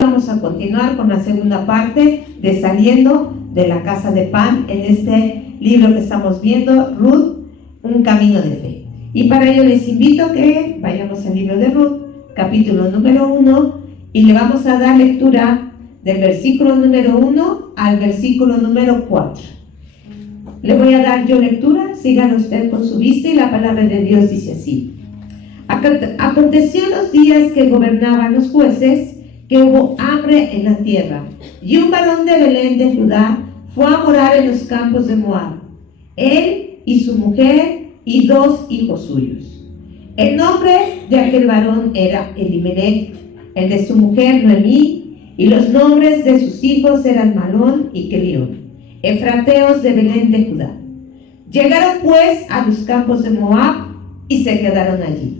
Vamos a continuar con la segunda parte de Saliendo de la Casa de Pan en este libro que estamos viendo, Ruth, un camino de fe. Y para ello les invito a que vayamos al libro de Ruth, capítulo número 1, y le vamos a dar lectura del versículo número 1 al versículo número 4. Le voy a dar yo lectura, sígalo usted con su vista, y la palabra de Dios dice así. Aconteció en los días que gobernaban los jueces, que hubo hambre en la tierra, y un varón de Belén de Judá fue a morar en los campos de Moab, él y su mujer y 2 hijos suyos. El nombre de aquel varón era Elimelech, el de su mujer Noemí, y los nombres de sus hijos eran Malón y Kelión, efrateos de Belén de Judá. Llegaron pues a los campos de Moab y se quedaron allí.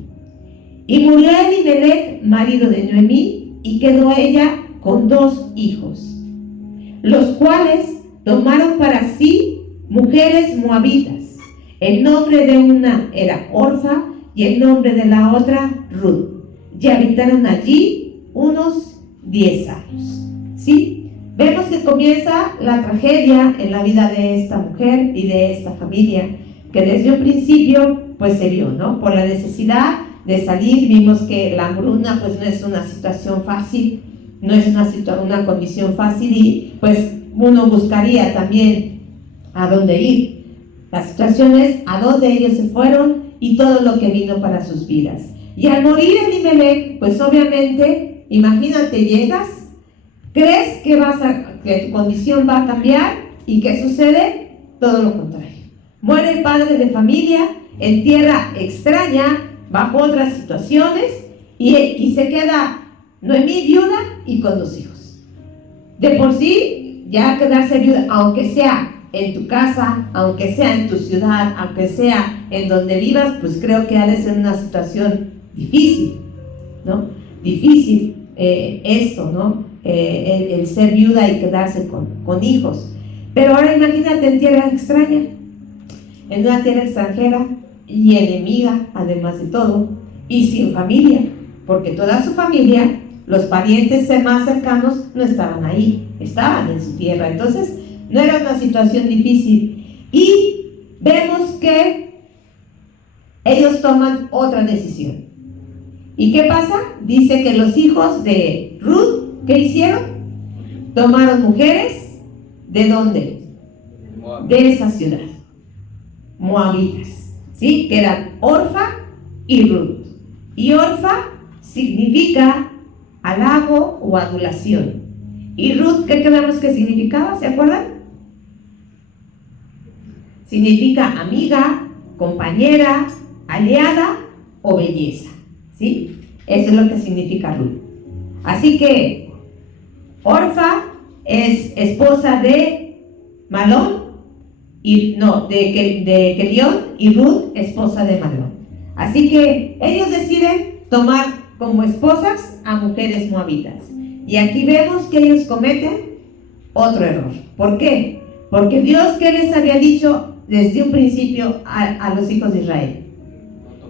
Y murió Elimelech, marido de Noemí, y quedó ella con 2 hijos, los cuales tomaron para sí mujeres moabitas. El nombre de una era Orfa y el nombre de la otra Ruth, y habitaron allí unos 10 años. ¿Sí? Vemos que comienza la tragedia en la vida de esta mujer y de esta familia, que desde un principio pues se vio, ¿no? Por la necesidad de salir. Vimos que la hambruna pues no es una situación fácil, no es una condición fácil, y pues uno buscaría también a dónde ir. La situación es a dónde ellos se fueron y todo lo que vino para sus vidas. Y al morir Elimelech, pues obviamente, imagínate, llegas, crees que que tu condición va a cambiar, y ¿qué sucede? Todo lo contrario. Muere el padre de familia en tierra extraña, bajo otras situaciones, y se queda Noemí viuda y con 2 hijos. De por sí, ya quedarse viuda, aunque sea en tu casa, aunque sea en tu ciudad, aunque sea en donde vivas, pues creo que ha de ser una situación difícil, ¿no? Difícil esto, ¿no? El ser viuda y quedarse con hijos. Pero ahora imagínate en tierra extraña, en una tierra extranjera y enemiga, además de todo, y sin familia, porque toda su familia, los parientes más cercanos, no estaban ahí, estaban en su tierra. Entonces no era una situación difícil, y vemos que ellos toman otra decisión. ¿Y qué pasa? Dice que los hijos de Ruth, ¿qué hicieron? Tomaron mujeres, ¿de dónde? De esa ciudad, moabitas, ¿sí? Que eran Orfa y Ruth. Y Orfa significa halago o adulación. Y Ruth, ¿qué creemos que significaba? ¿Se acuerdan? Significa amiga, compañera, aliada o belleza, ¿sí? Eso es lo que significa Ruth. Así que Orfa es esposa de Malón, de Kelión, y Ruth, esposa de Malón. Así que ellos deciden tomar como esposas a mujeres moabitas. Y aquí vemos que ellos cometen otro error. ¿Por qué? Porque Dios, ¿qué les había dicho desde un principio a los hijos de Israel?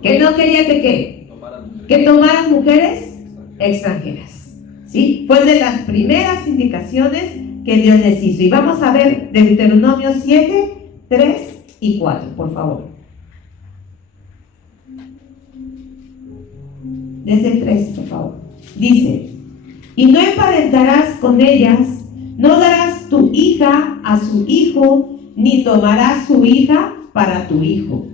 Que no quería que tomaran mujeres extranjeras. ¿Sí? Fue de las primeras indicaciones que Dios les hizo. Y vamos a ver Deuteronomio 7, 3 y 4, por favor. Desde el 3, por favor. Dice: y no emparentarás con ellas, no darás tu hija a su hijo, ni tomarás su hija para tu hijo,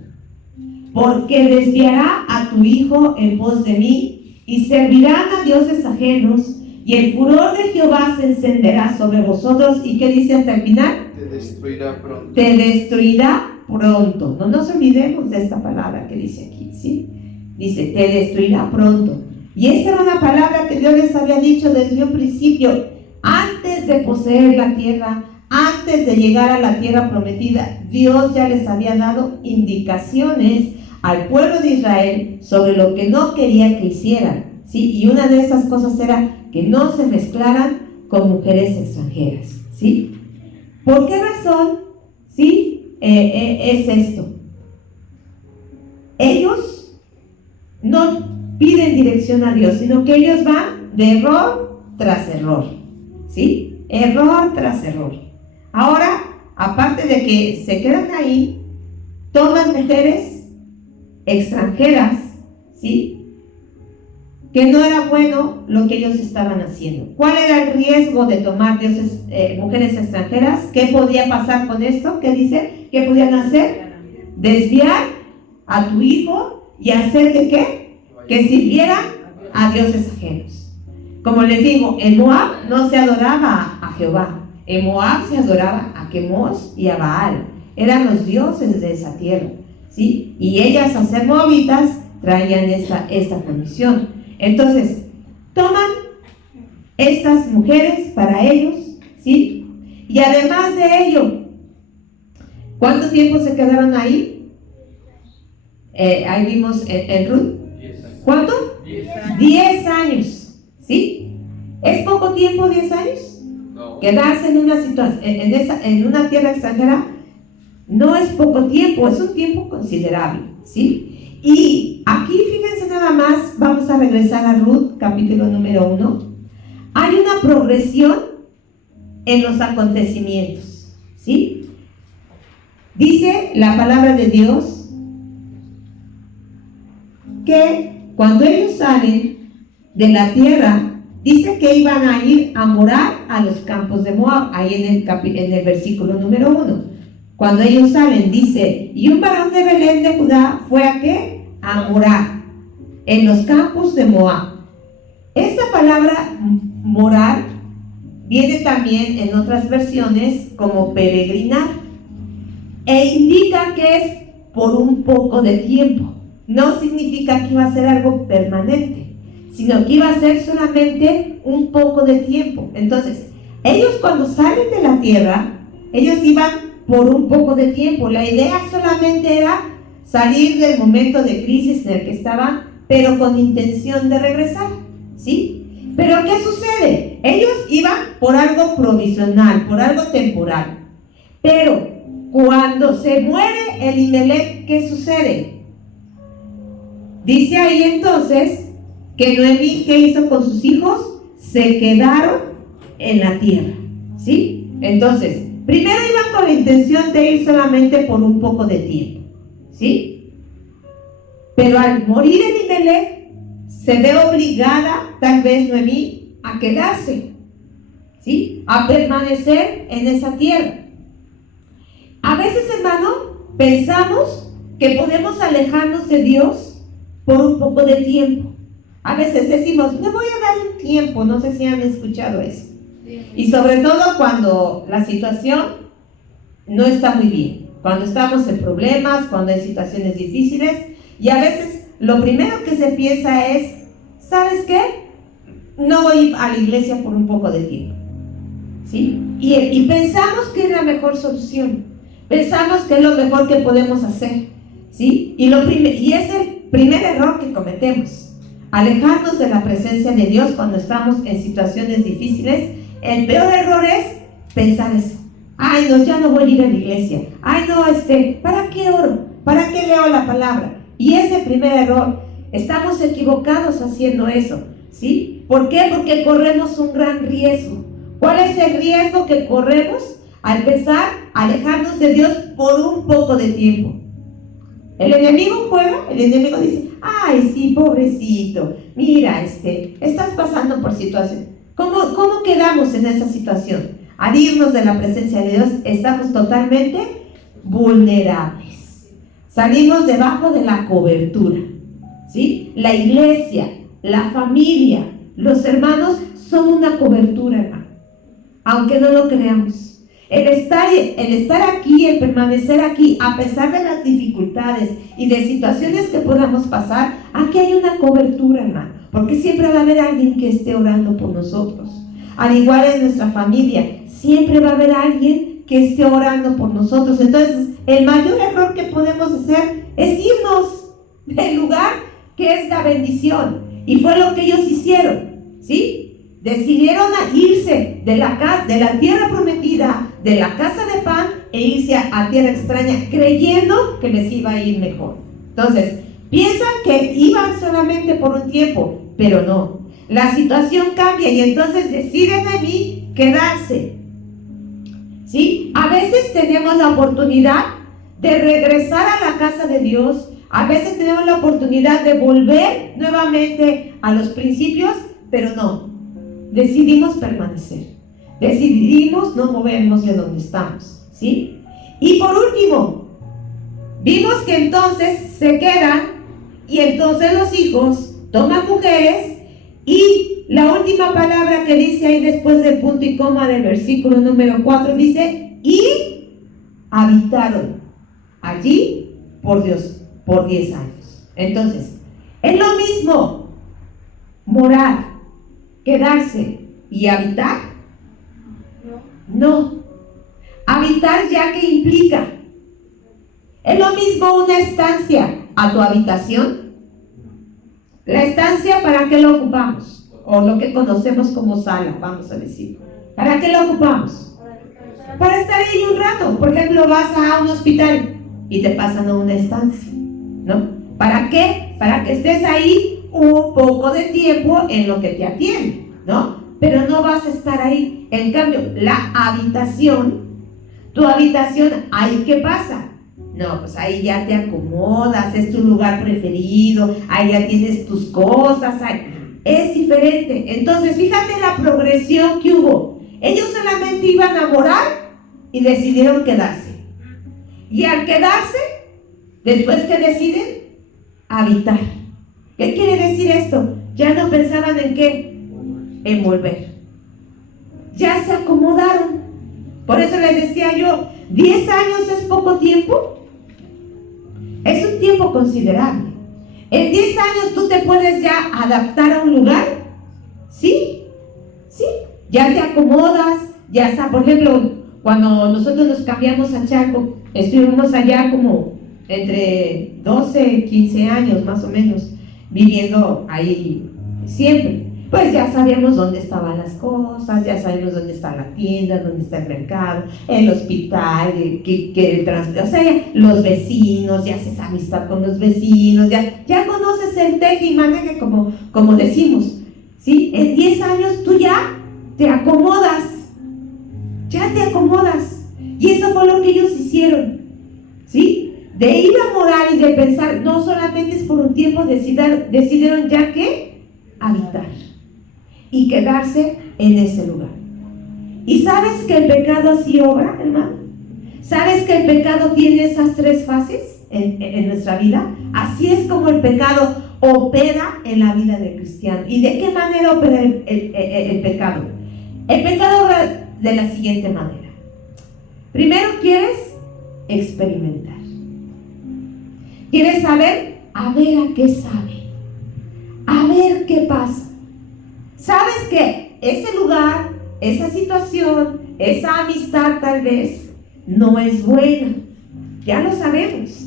porque desviará a tu hijo en pos de mí, y servirán a dioses ajenos, y el furor de Jehová se encenderá sobre vosotros. ¿Y qué dice hasta el final? Te destruirá pronto. Te destruirá pronto. No nos olvidemos de esta palabra que dice aquí, ¿sí? Dice, te destruirá pronto. Y esta era una palabra que Dios les había dicho desde un principio, antes de poseer la tierra, antes de llegar a la tierra prometida. Dios ya les había dado indicaciones al pueblo de Israel sobre lo que no quería que hicieran, ¿sí? Y una de esas cosas era que no se mezclaran con mujeres extranjeras, ¿sí? ¿Por qué razón, sí, es esto? Ellos no piden dirección a Dios, sino que ellos van de error tras error, ¿sí? Error tras error. Ahora, aparte de que se quedan ahí, toman mujeres extranjeras, ¿sí? Que no era bueno lo que ellos estaban haciendo. ¿Cuál era el riesgo de tomar mujeres extranjeras? ¿Qué podía pasar con esto? ¿Qué dice? ¿Qué podían hacer? Desviar a tu hijo y hacer que ¿qué? Que sirvieran a dioses ajenos. Como les digo, en Moab no se adoraba a Jehová. En Moab se adoraba a Quemos y a Baal. Eran los dioses de esa tierra, ¿sí? Y ellas, al ser moabitas, traían esta condición. Entonces, toman estas mujeres para ellos, ¿sí? Y además de ello, ¿cuánto tiempo se quedaron ahí? Ahí vimos en Ruth. ¿Cuánto? 10 años, ¿sí? ¿Es poco tiempo 10 años? No. Quedarse en una situación, en una tierra extranjera, no es poco tiempo, es un tiempo considerable, ¿sí? Y aquí, fíjense nada más, vamos a regresar a Ruth, capítulo número 1. Hay una progresión en los acontecimientos, ¿sí? Dice la palabra de Dios que cuando ellos salen de la tierra, dice que iban a ir a morar a los campos de Moab, ahí en el versículo número 1. Cuando ellos salen, dice, y un varón de Belén de Judá fue a ¿qué? A morar en los campos de Moab. Esta palabra morar viene también en otras versiones como peregrinar e indica que es por un poco de tiempo. No significa que iba a ser algo permanente, sino que iba a ser solamente un poco de tiempo. Entonces, ellos cuando salen de la tierra, ellos iban por un poco de tiempo. La idea solamente era salir del momento de crisis en el que estaban, pero con intención de regresar, ¿sí? Pero ¿qué sucede? Ellos iban por algo provisional, por algo temporal. Pero cuando se muere Elimelech, ¿qué sucede? Dice ahí entonces que Noemí, ¿qué hizo con sus hijos? Se quedaron en la tierra, ¿sí? Entonces, primero iban con la intención de ir solamente por un poco de tiempo, ¿sí? Pero al morir Elimelech, se ve obligada, tal vez Noemí, a quedarse, ¿sí? A permanecer en esa tierra. A veces, hermano, pensamos que podemos alejarnos de Dios por un poco de tiempo. A veces decimos, me voy a dar un tiempo, no sé si han escuchado eso. Y sobre todo cuando la situación no está muy bien, cuando estamos en problemas, cuando hay situaciones difíciles, y a veces lo primero que se piensa es, ¿sabes qué? No voy a la iglesia por un poco de tiempo, ¿sí? Y pensamos que es la mejor solución, pensamos que es lo mejor que podemos hacer, ¿sí? Y es el primer error que cometemos, alejarnos de la presencia de Dios cuando estamos en situaciones difíciles. El peor error es pensar eso. Ay, no, ya no voy a ir a la iglesia. Ay, no, ¿para qué oro? ¿Para qué leo la palabra? Y ese primer error, estamos equivocados haciendo eso, ¿sí? ¿Por qué? Porque corremos un gran riesgo. ¿Cuál es el riesgo que corremos al empezar a alejarnos de Dios por un poco de tiempo? El enemigo juega, el enemigo dice, ay, sí, pobrecito, mira, estás pasando por situación. ¿Cómo quedamos en esa situación? Al irnos de la presencia de Dios, estamos totalmente vulnerables. Salimos debajo de la cobertura, ¿sí? La iglesia, la familia, los hermanos son una cobertura, hermano. Aunque no lo creamos. El estar aquí, el permanecer aquí, a pesar de las dificultades y de situaciones que podamos pasar, aquí hay una cobertura, hermano, porque siempre va a haber alguien que esté orando por nosotros. Al igual en nuestra familia, siempre va a haber alguien que esté orando por nosotros. Entonces, el mayor error que podemos hacer es irnos del lugar que es la bendición. Y fue lo que ellos hicieron, ¿sí? Decidieron irse de la tierra prometida, de la casa de pan, e irse a tierra extraña, creyendo que les iba a ir mejor. Entonces, piensan que iban solamente por un tiempo, pero no. la situación cambia y entonces deciden de mí quedarse. ¿Sí? A veces tenemos la oportunidad de regresar a la casa de Dios. A veces tenemos la oportunidad de volver nuevamente a los principios, pero no. Decidimos permanecer. Decidimos no movernos de donde estamos. ¿Sí? Y por último, vimos que entonces se quedan y entonces los hijos toman mujeres. Y la última palabra que dice ahí después del punto y coma del versículo número 4 dice: y habitaron allí por 10 años. Entonces, ¿es lo mismo morar, quedarse y habitar? No. Habitar, ya que implica. ¿Es lo mismo una estancia a tu habitación? La estancia, ¿para qué lo ocupamos? O lo que conocemos como sala, vamos a decir. ¿Para qué lo ocupamos? Para estar ahí un rato. Por ejemplo, vas a un hospital y te pasan a una estancia, ¿no? ¿Para qué? Para que estés ahí un poco de tiempo en lo que te atienden, ¿no? Pero no vas a estar ahí. En cambio, la habitación, tu habitación, ¿ahí qué pasa? No, pues ahí ya te acomodas, es tu lugar preferido, ahí ya tienes tus cosas, es diferente. Entonces, fíjate la progresión que hubo. Ellos solamente iban a morar y decidieron quedarse. Y al quedarse, después que deciden, habitar. ¿Qué quiere decir esto? Ya no pensaban en qué, en volver. Ya se acomodaron. Por eso les decía yo, 10 años es poco tiempo. Es un tiempo considerable. En 10 años tú te puedes ya adaptar a un lugar. Sí, sí. Ya te acomodas, ya está. Por ejemplo, cuando nosotros nos cambiamos a Chaco, estuvimos allá como entre 12, 15 años más o menos, viviendo ahí siempre. Pues ya sabíamos dónde estaban las cosas, ya sabemos dónde está la tienda, dónde está el mercado, el hospital, el transporte, o sea, los vecinos, ya haces amistad con los vecinos, ya conoces el teje y maneje como decimos, ¿sí? En 10 años tú ya te acomodas, y eso fue lo que ellos hicieron, ¿sí? De ir a morar y de pensar, no solamente es por un tiempo, decidieron ya que habitar y quedarse en ese lugar. ¿Y sabes que el pecado así obra, hermano? ¿Sabes que el pecado tiene esas 3 fases en nuestra vida? Así es como el pecado opera en la vida del cristiano. ¿Y de qué manera opera el pecado? El pecado obra de la siguiente manera. Primero quieres experimentar. Quieres saber, a ver a qué sabe, a ver qué pasa. Sabes que ese lugar, esa situación, esa amistad tal vez no es buena. Ya lo sabemos.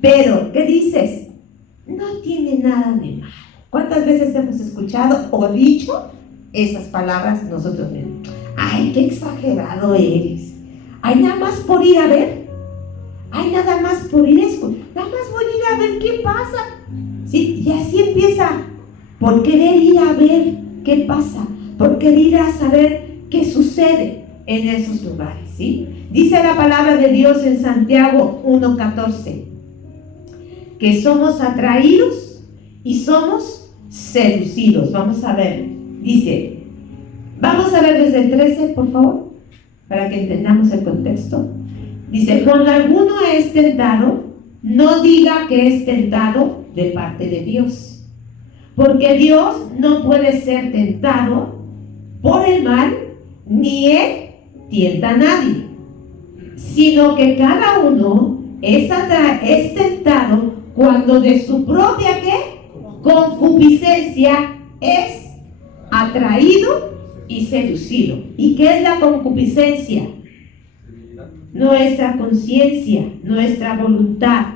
Pero, ¿qué dices? No tiene nada de malo. ¿Cuántas veces hemos escuchado o dicho esas palabras nosotros mismos? Ay, qué exagerado eres. Ay, nada más por ir a ver. Ay, nada más por ir eso. Nada más voy a ir a ver qué pasa. ¿Sí? Y así empieza. Por querer ir a ver qué pasa. Por querer ir a saber qué sucede en esos lugares. ¿Sí? Dice la palabra de Dios en Santiago 1:14. Que somos atraídos y somos seducidos. Vamos a ver. Dice. Vamos a ver desde el 13, por favor. Para que entendamos el contexto. Dice, cuando alguno es tentado, no diga que es tentado de parte de Dios. Porque Dios no puede ser tentado por el mal, ni Él tienta a nadie. Sino que cada uno es tentado cuando de su propia ¿qué? Concupiscencia es atraído y seducido. ¿Y qué es la concupiscencia? Nuestra conciencia, nuestra voluntad,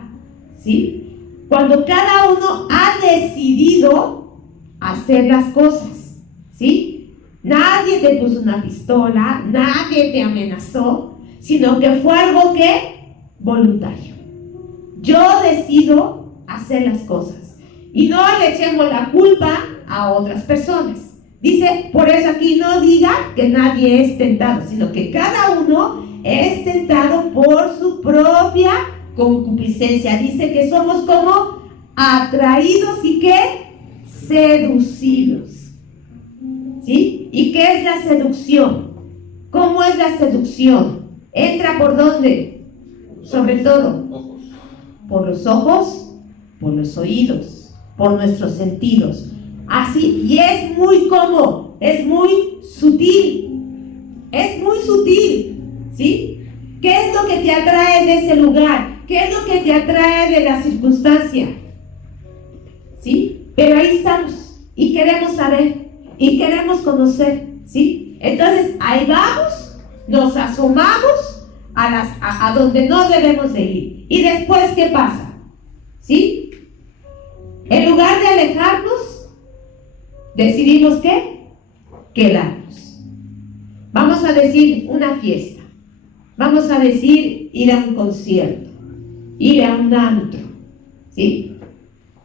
¿sí? Cuando cada uno ha decidido hacer las cosas, ¿sí? Nadie te puso una pistola, nadie te amenazó, sino que fue algo que voluntario. Yo decido hacer las cosas y no le echemos la culpa a otras personas. Dice, por eso aquí no diga que nadie es tentado, sino que cada uno es tentado por su propia concupiscencia. Dice que somos como atraídos y que seducidos. ¿Sí? ¿Y qué es la seducción? ¿Cómo es la seducción? ¿Entra por dónde? Sobre todo por los ojos, por los oídos, por nuestros sentidos. Así, y es muy cómodo, es muy sutil, ¿sí? ¿Qué es lo que te atrae de ese lugar? ¿Qué es lo que te atrae de la circunstancia? ¿Sí? Pero ahí estamos, y queremos saber, y queremos conocer, ¿sí? Entonces, ahí vamos, nos asomamos a donde no debemos de ir. ¿Y después qué pasa? ¿Sí? En lugar de alejarnos, decidimos ¿qué? Quedarnos. Vamos a decir una fiesta. Vamos a decir ir a un concierto, ir a un antro, ¿sí?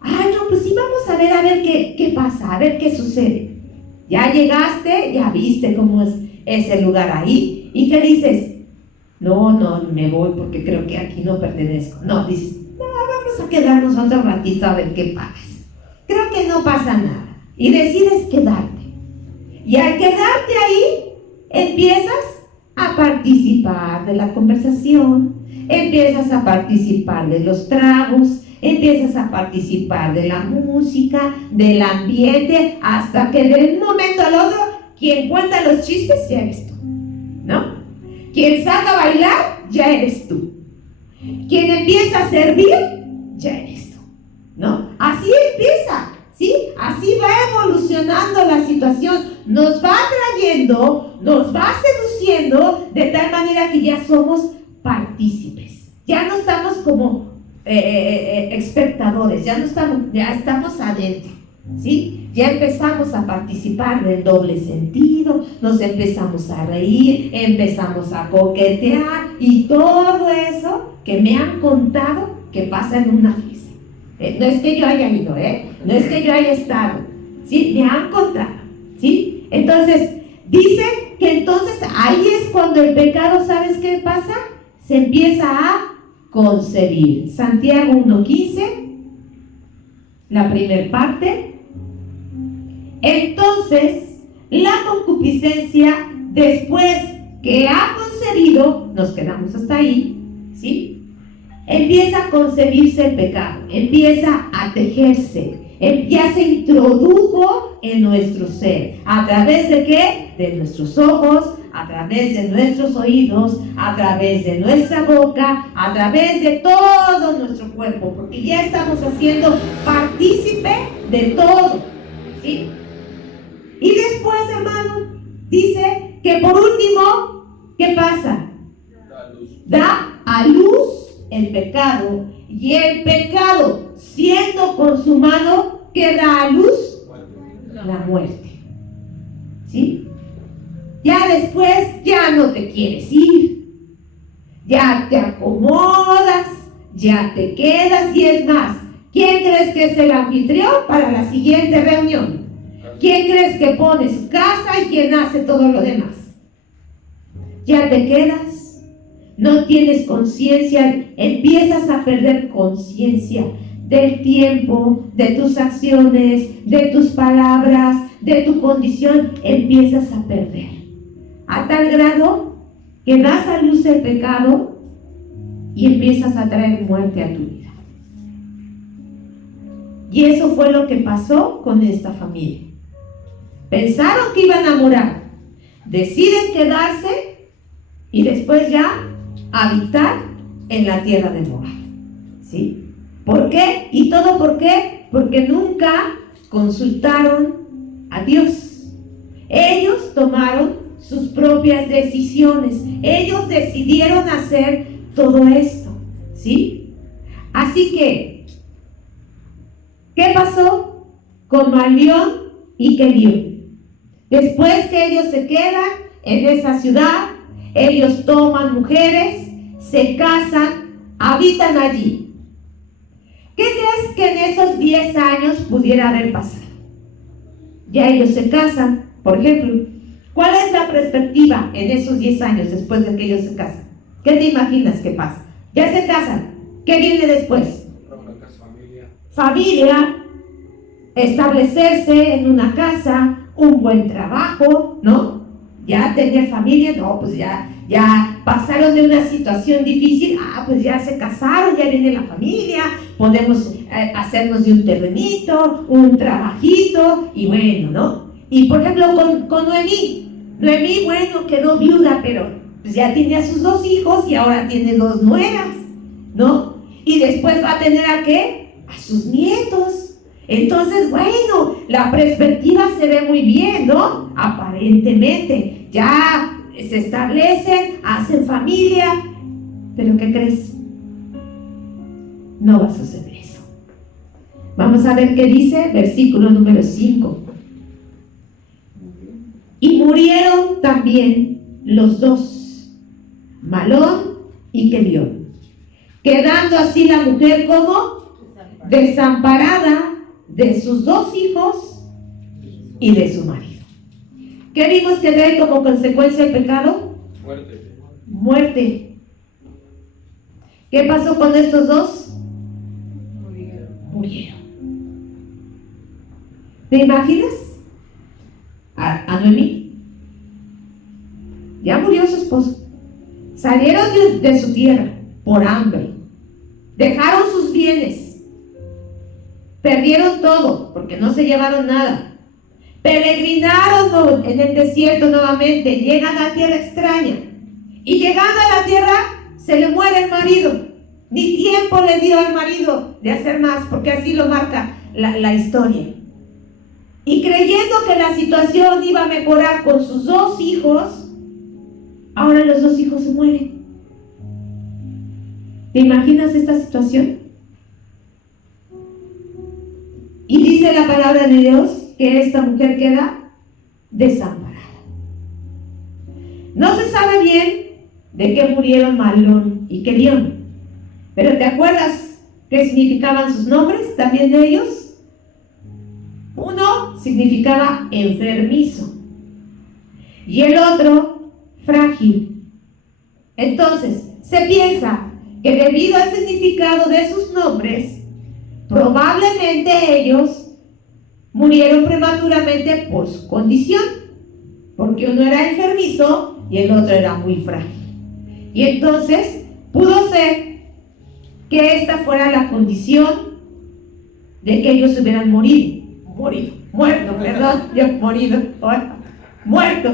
Ay, no, pues sí, vamos a ver qué pasa, a ver qué sucede. Ya llegaste, ya viste cómo es ese lugar ahí, ¿y qué dices? No, me voy porque creo que aquí no pertenezco. No, dices, no, vamos a quedarnos otro ratito a ver qué pasa. Creo que no pasa nada. Y decides quedarte. Y al quedarte ahí, empiezas a participar de la conversación, empiezas a participar de los tragos, empiezas a participar de la música, del ambiente, hasta que de un momento al otro, quien cuenta los chistes ya eres tú, ¿no? Quien saca a bailar, ya eres tú. Quien empieza a servir, ya eres tú, ¿no? Así empieza, ¿sí? Así va evolucionando la situación, nos va atrayendo, nos va seduciendo, de tal manera que ya somos partícipes. Ya no estamos como espectadores, ya estamos adentro, ¿sí? Ya empezamos a participar del doble sentido, nos empezamos a reír, empezamos a coquetear y todo eso que me han contado que pasa en una fiesta. No es que yo haya ido, no es que yo haya estado, ¿sí? Me han contado, ¿sí? Entonces, dice que entonces ahí es cuando el pecado, ¿sabes qué pasa? Se empieza a concebir. Santiago 1:15, la primera parte. Entonces, la concupiscencia, después que ha concebido, nos quedamos hasta ahí, ¿sí? Empieza a concebirse el pecado, empieza a tejerse, ya se introdujo en nuestro ser. ¿A través de qué? De nuestros ojos, a través de nuestros oídos, a través de nuestra boca, a través de todo nuestro cuerpo, porque ya estamos haciendo partícipe de todo, ¿sí? Y después, hermano, dice que por último, ¿qué pasa? Da a luz el pecado, y el pecado, siendo consumado, ¿qué da a luz? La muerte. ¿Sí? Ya después, ya no te quieres ir, ya te acomodas, ya te quedas, y es más, ¿quién crees que es el anfitrión para la siguiente reunión? ¿Quién crees que pone su casa y quién hace todo lo demás? Ya te quedas, no tienes conciencia, empiezas a perder conciencia del tiempo, de tus acciones, de tus palabras, de tu condición, empiezas a perder. A tal grado que das a luz el pecado y empiezas a traer muerte a tu vida. Y eso fue lo que pasó con esta familia. Pensaron que iban a morar, deciden quedarse y después ya habitar en la tierra de Moab, ¿sí? ¿Por qué? ¿Y todo por qué? Porque nunca consultaron a Dios. Ellos tomaron sus propias decisiones, ellos decidieron hacer todo esto, ¿sí? Así que, ¿qué pasó con Malión y Kelión? Después que ellos se quedan en esa ciudad, ellos toman mujeres, se casan, habitan allí. ¿Qué crees que en esos 10 años pudiera haber pasado? ya ellos se casan, por ejemplo. ¿Cuál es la perspectiva en esos 10 años después de que ellos se casan? ¿Qué te imaginas que pasa? Ya se casan, ¿qué viene después? Familia, establecerse en una casa, un buen trabajo, ¿no? Ya tener familia, no, pues ya pasaron de una situación difícil, pues ya se casaron, ya viene la familia, podemos hacernos de un terrenito, un trabajito, y bueno, ¿no? Y por ejemplo con Noemí, bueno, quedó viuda, pero pues ya tiene a sus 2 hijos y ahora tiene 2 nueras, ¿no? Y después va a tener ¿a qué? A sus nietos. Entonces, bueno, la perspectiva se ve muy bien, ¿no? Aparentemente, ya se establecen, hacen familia, pero ¿qué crees? No va a suceder eso. Vamos a ver qué dice, versículo número 5. Y murieron también los 2, Malón y Quelión, quedando así la mujer como desamparada de sus 2 hijos y de su marido. ¿Qué vimos que trae como consecuencia el pecado? Muerte. ¿Qué pasó con estos 2? Murieron. ¿Te imaginas? A Noemí. Ya murió su esposo. Salieron de su tierra por hambre. Dejaron sus bienes. Perdieron todo porque no se llevaron nada. Peregrinaron en el desierto nuevamente. Llegan a tierra extraña. Y llegando a la tierra, se le muere el marido. Ni tiempo le dio al marido de hacer más, porque así lo marca la historia. Y creyendo que la situación iba a mejorar con sus 2 hijos, ahora los 2 hijos se mueren. ¿Te imaginas esta situación? Y dice la palabra de Dios que esta mujer queda desamparada. No se sabe bien de qué murieron Malón y Quelión, pero ¿te acuerdas qué significaban sus nombres también de ellos? Uno significaba enfermizo y el otro frágil. Entonces, se piensa que debido al significado de sus nombres, probablemente ellos murieron prematuramente por su condición, porque uno era enfermizo y el otro era muy frágil. Y entonces pudo ser que esta fuera la condición de que ellos hubieran muerto,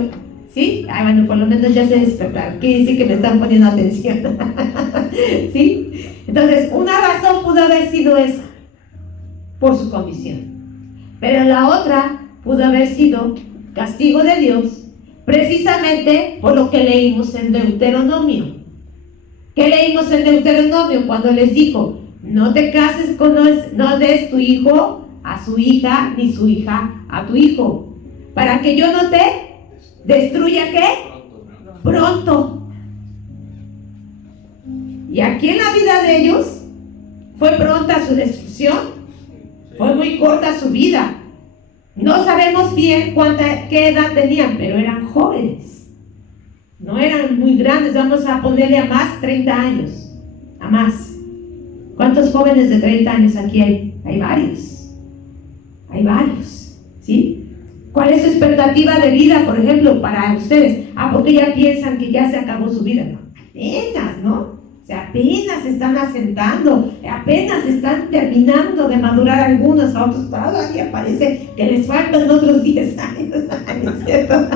¿sí? Ay, bueno, por lo menos ya se despertaron. Quiere decir que me están poniendo atención. ¿Sí? Entonces, una razón pudo haber sido esa, por su condición. Pero la otra pudo haber sido castigo de Dios, precisamente por lo que leímos en Deuteronomio. ¿Qué leímos en Deuteronomio? Cuando les dijo, no te cases no des tu hijo a su hija, ni su hija a tu hijo, para que yo no te destruya, ¿qué? Pronto. Y aquí en la vida de ellos fue pronta su destrucción, fue muy corta su vida. No sabemos bien qué edad tenían, pero eran jóvenes, no eran muy grandes. Vamos a ponerle a más 30 años, a más. ¿Cuántos jóvenes de 30 años aquí hay? Hay varios, ¿sí? ¿Cuál es su expectativa de vida, por ejemplo, para ustedes? Porque ya piensan que ya se acabó su vida. No, apenas, ¿no? O sea, apenas están asentando, apenas están terminando de madurar algunos, a otros todavía parece que les faltan otros 10 años, ¿cierto?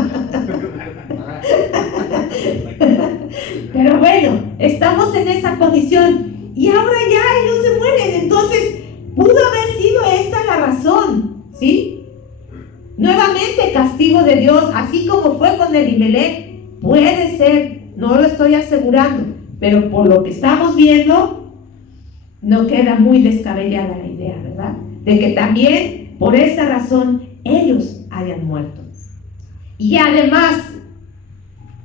Pero bueno, estamos en esa condición y ahora ya ellos se mueren. Entonces, pudo haber sido esta la razón, ¿sí? Nuevamente castigo de Dios, así como fue con Elimelech. Puede ser, no lo estoy asegurando, pero por lo que estamos viendo, no queda muy descabellada la idea, ¿verdad? De que también por esa razón ellos hayan muerto. Y además,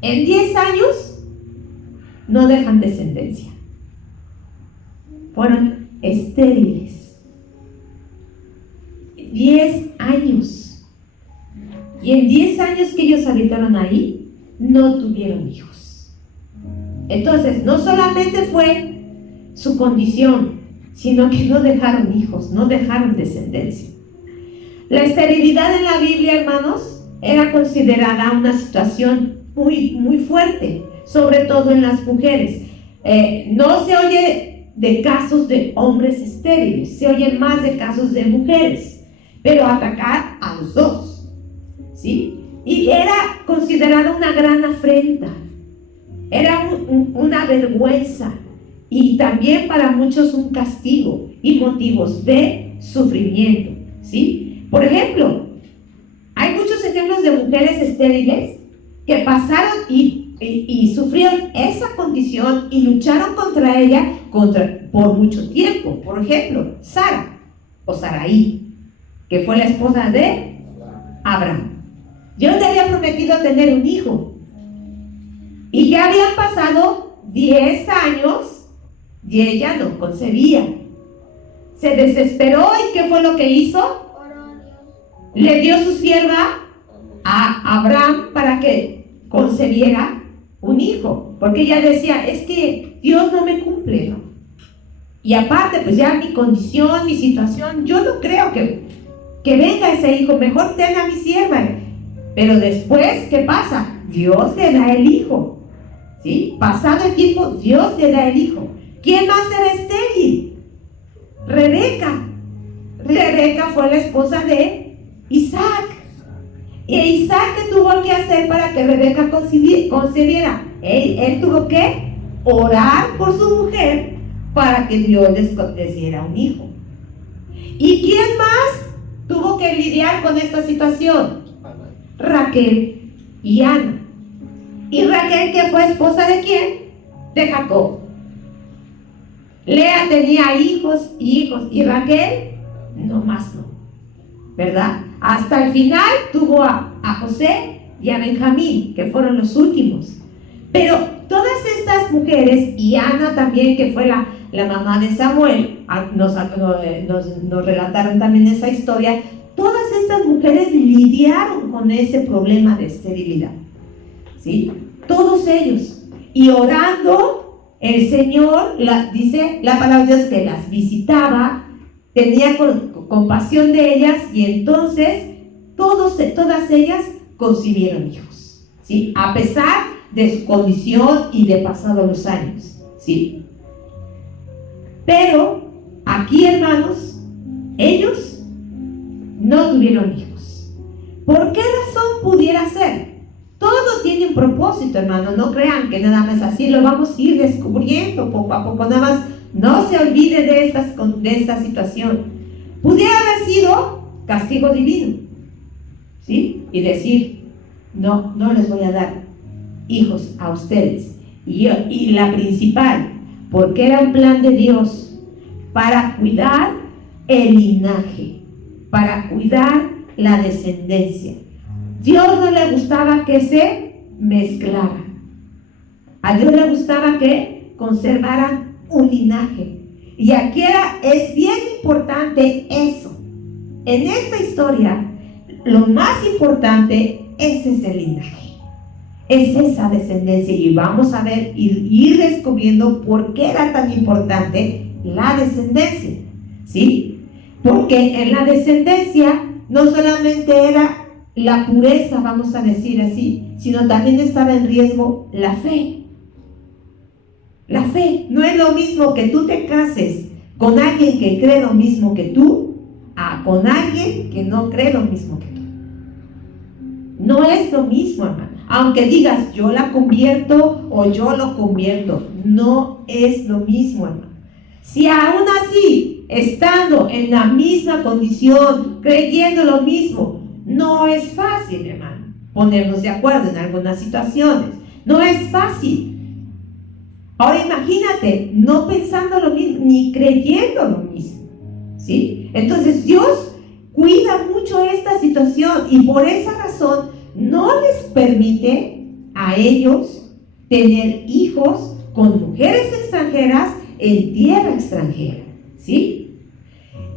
en 10 años no dejan descendencia. Fueron estériles. 10 años. Y en 10 años que ellos habitaron ahí, no tuvieron hijos. Entonces, no solamente fue su condición, sino que no dejaron hijos, no dejaron descendencia. La esterilidad en la Biblia, hermanos, era considerada una situación muy, muy fuerte, sobre todo en las mujeres. No se oye de casos de hombres estériles, se oye más de casos de mujeres, pero atacar a los dos, ¿sí? Y era considerada una gran afrenta, era una vergüenza, y también para muchos un castigo y motivos de sufrimiento, ¿sí? Por ejemplo, hay muchos ejemplos de mujeres estériles que pasaron y sufrieron esa condición y lucharon contra ella por mucho tiempo. Por ejemplo, Sara o Sarai, que fue la esposa de Abraham. Dios le había prometido tener un hijo, y ya habían pasado 10 años y ella no concebía. Se desesperó, y ¿qué fue lo que hizo? Le dio su sierva a Abraham para que concebiera un hijo, porque ella decía, es que Dios no me cumple, ¿no? Y aparte, pues ya mi condición, mi situación, yo no creo que venga ese hijo, mejor ten a mi sierva. Pero después, ¿qué pasa? Dios le da el hijo, ¿sí? Pasado el tiempo, Dios le da el hijo. ¿Quién más era estéril? Rebeca. Rebeca fue la esposa de Isaac. ¿Y Isaac qué tuvo que hacer para que Rebeca concebiera? Él tuvo que orar por su mujer para que Dios les diera un hijo. ¿Y quién más tuvo que lidiar con esta situación? Raquel y Ana. ¿Y Raquel, que fue esposa de quién? De Jacob. Lea tenía hijos y hijos, y Raquel no más, no, ¿verdad? Hasta el final tuvo a José y a Benjamín, que fueron los últimos. Pero todas estas mujeres, y Ana también, que fue la mamá de Samuel, nos relataron también esa historia. Todas estas mujeres lidiaron con ese problema de esterilidad, ¿sí? Todos ellos. Y orando, el Señor, dice la palabra de Dios, que las visitaba, tenía compasión de ellas, y entonces todas ellas concibieron hijos, ¿sí? A pesar de su condición y de pasados los años, ¿sí? Pero aquí, hermanos, ellos no tuvieron hijos. ¿Por qué razón pudiera ser? Todo tiene un propósito, hermano. No crean que nada más así lo vamos a ir descubriendo poco a poco. Nada más no se olvide de esta situación. Pudiera haber sido castigo divino, ¿sí? Y decir, no les voy a dar hijos a ustedes. Y la principal, porque era un plan de Dios para cuidar el linaje, para cuidar la descendencia. Dios no le gustaba que se mezclara. A Dios le gustaba que conservaran un linaje. Y aquí es bien importante eso. En esta historia, lo más importante es ese linaje, es esa descendencia. Y vamos a ver, ir descubriendo por qué era tan importante la descendencia, ¿sí? Porque en la descendencia no solamente era la pureza, vamos a decir así, sino también estaba en riesgo la fe. La fe no es lo mismo que tú te cases con alguien que cree lo mismo que tú, a con alguien que no cree lo mismo que tú. No es lo mismo, hermano. Aunque digas, yo la convierto o yo lo convierto, no es lo mismo, hermano. Si aún así, estando en la misma condición, creyendo lo mismo, no es fácil, hermano, ponernos de acuerdo en algunas situaciones. No es fácil. Ahora imagínate, no pensando lo mismo, ni creyendo lo mismo, ¿sí? Entonces Dios cuida mucho esta situación, y por esa razón no les permite a ellos tener hijos con mujeres extranjeras en tierra extranjera, ¿sí?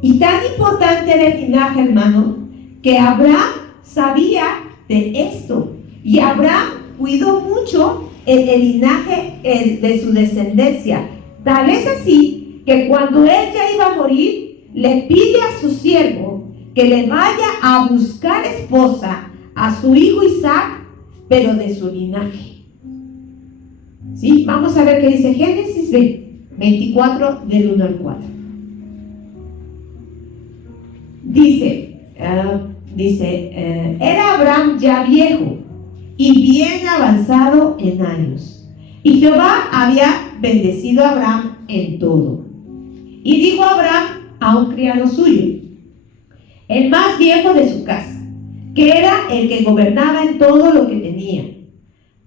Y tan importante era el linaje, hermano, que Abraham sabía de esto. Y Abraham cuidó mucho el linaje de su descendencia. Tal es así que cuando él ya iba a morir, le pide a su siervo que le vaya a buscar esposa a su hijo Isaac, pero de su linaje. ¿Sí? Vamos a ver qué dice Génesis 24, del 1 al 4. Dice, era Abraham ya viejo y bien avanzado en años, y Jehová había bendecido a Abraham en todo. Y dijo Abraham a un criado suyo, el más viejo de su casa, que era el que gobernaba en todo lo que tenía: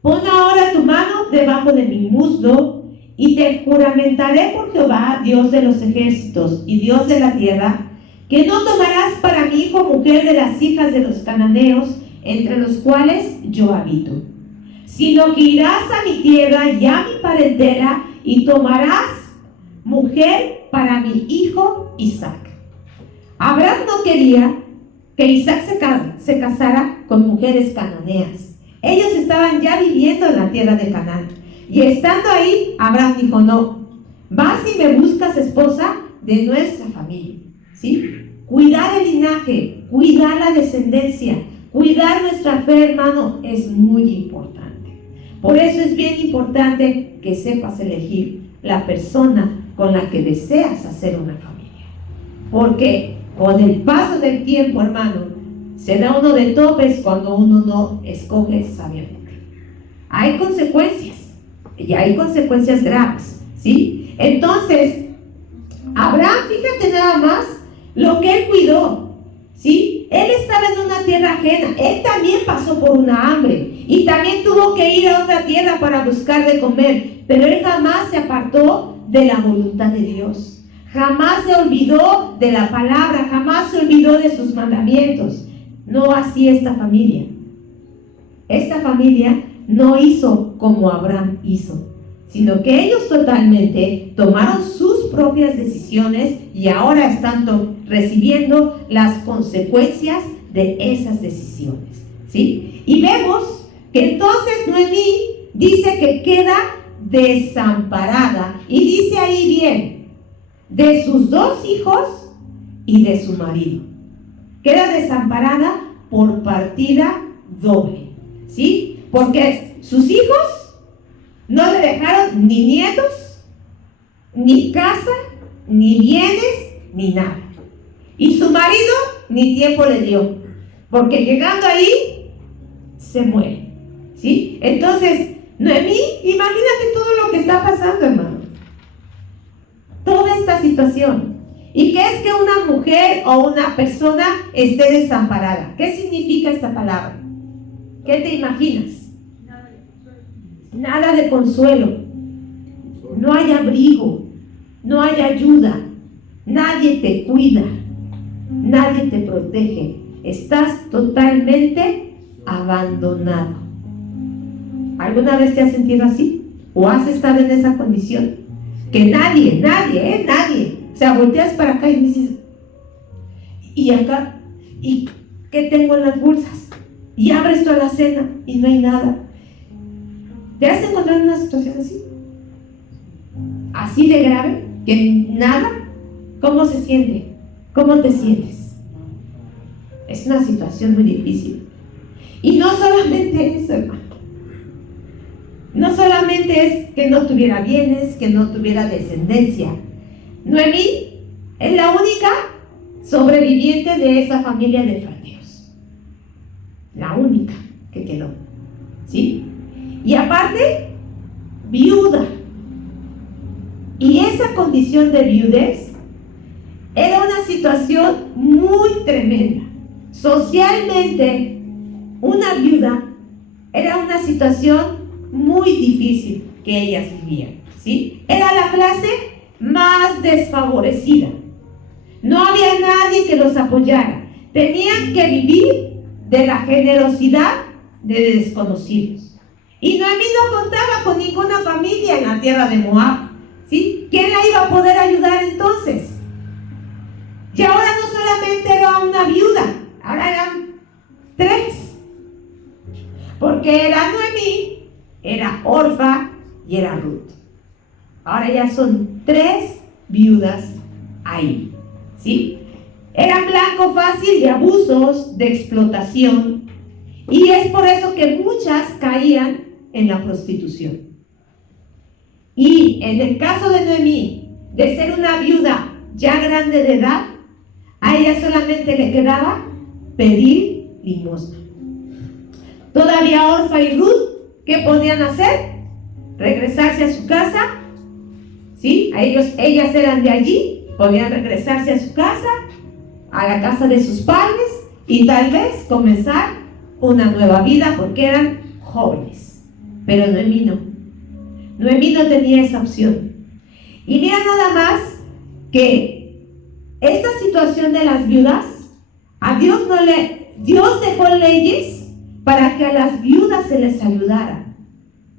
pon ahora tu mano debajo de mi muslo, y te juramentaré por Jehová, Dios de los ejércitos y Dios de la tierra, que no tomarás para mi hijo mujer de las hijas de los cananeos, entre los cuales yo habito, sino que irás a mi tierra y a mi parentela, y tomarás mujer para mi hijo Isaac. Abraham no quería que Isaac se casara con mujeres cananeas. Ellos estaban ya viviendo en la tierra de Canaán. Y estando ahí, Abraham dijo, no, vas y me buscas esposa de nuestra familia. ¿Sí? Cuidar el linaje, cuidar la descendencia, cuidar nuestra fe, hermano, es muy importante. Por eso es bien importante que sepas elegir la persona con la que deseas hacer una familia. Porque con el paso del tiempo, hermano, se da uno de topes cuando uno no escoge sabiamente. Hay consecuencias, y hay consecuencias graves, ¿sí? Entonces, Abraham, fíjate nada más lo que él cuidó, ¿sí? Él estaba en una tierra ajena, él también pasó por una hambre, y también tuvo que ir a otra tierra para buscar de comer, pero él jamás se apartó de la voluntad de Dios. Jamás se olvidó de la palabra, jamás se olvidó de sus mandamientos. No así esta familia. Esta familia no hizo como Abraham hizo, sino que ellos totalmente tomaron sus propias decisiones y ahora están recibiendo las consecuencias de esas decisiones, ¿sí? Y vemos que entonces Noemí dice que queda desamparada, y dice ahí bien, de sus 2 hijos y de su marido. Queda desamparada por partida doble, ¿sí? Porque sus hijos no le dejaron ni nietos, ni casa, ni bienes, ni nada. Y su marido ni tiempo le dio, porque llegando ahí se muere, ¿sí? Entonces, Noemí, imagínate todo lo que está pasando, hermano. Toda esta situación. ¿Y qué es que una mujer o una persona esté desamparada? ¿Qué significa esta palabra? ¿Qué te imaginas? Nada de consuelo. No hay abrigo. No hay ayuda. Nadie te cuida. Nadie te protege. Estás totalmente abandonado. ¿Alguna vez te has sentido así? ¿O has estado en esa condición? Que nadie. O sea, volteas para acá y dices, ¿y acá? ¿Y qué tengo en las bolsas? Y abres toda la cena y no hay nada. ¿Te has encontrado en una situación así? ¿Así de grave? ¿Que nada? ¿Cómo se siente? ¿Cómo te sientes? Es una situación muy difícil. Y no solamente eso, hermano. No solamente es que no tuviera bienes, que no tuviera descendencia. Noemí es la única sobreviviente de esa familia de filisteos. La única que quedó. ¿Sí? Y aparte, viuda. Y esa condición de viudez era una situación muy tremenda. Socialmente, una viuda era una situación muy difícil que ellas vivían, ¿sí? Era la clase más desfavorecida. No había nadie que los apoyara. Tenían que vivir de la generosidad de desconocidos. Y Noemí no contaba con ninguna familia en la tierra de Moab, ¿sí? ¿Quién la iba a poder ayudar entonces? Y ahora no solamente era una viuda, ahora eran 3. Porque era Noemí, era Orfa y era Ruth. Ahora ya son 3 viudas ahí, ¿sí? Eran blanco fácil de abusos, de explotación, y es por eso que muchas caían en la prostitución. Y en el caso de Noemí, de ser una viuda ya grande de edad, a ella solamente le quedaba pedir limosna. Todavía Orfa y Ruth, ¿qué podían hacer? Regresarse a su casa, ¿sí? Ellas eran de allí, podían regresarse a su casa, a la casa de sus padres, y tal vez comenzar una nueva vida porque eran jóvenes. Pero Noemí no. Noemí no tenía esa opción. Y mira nada más que esta situación de las viudas, a Dios dejó leyes para que a las viudas se les ayudara,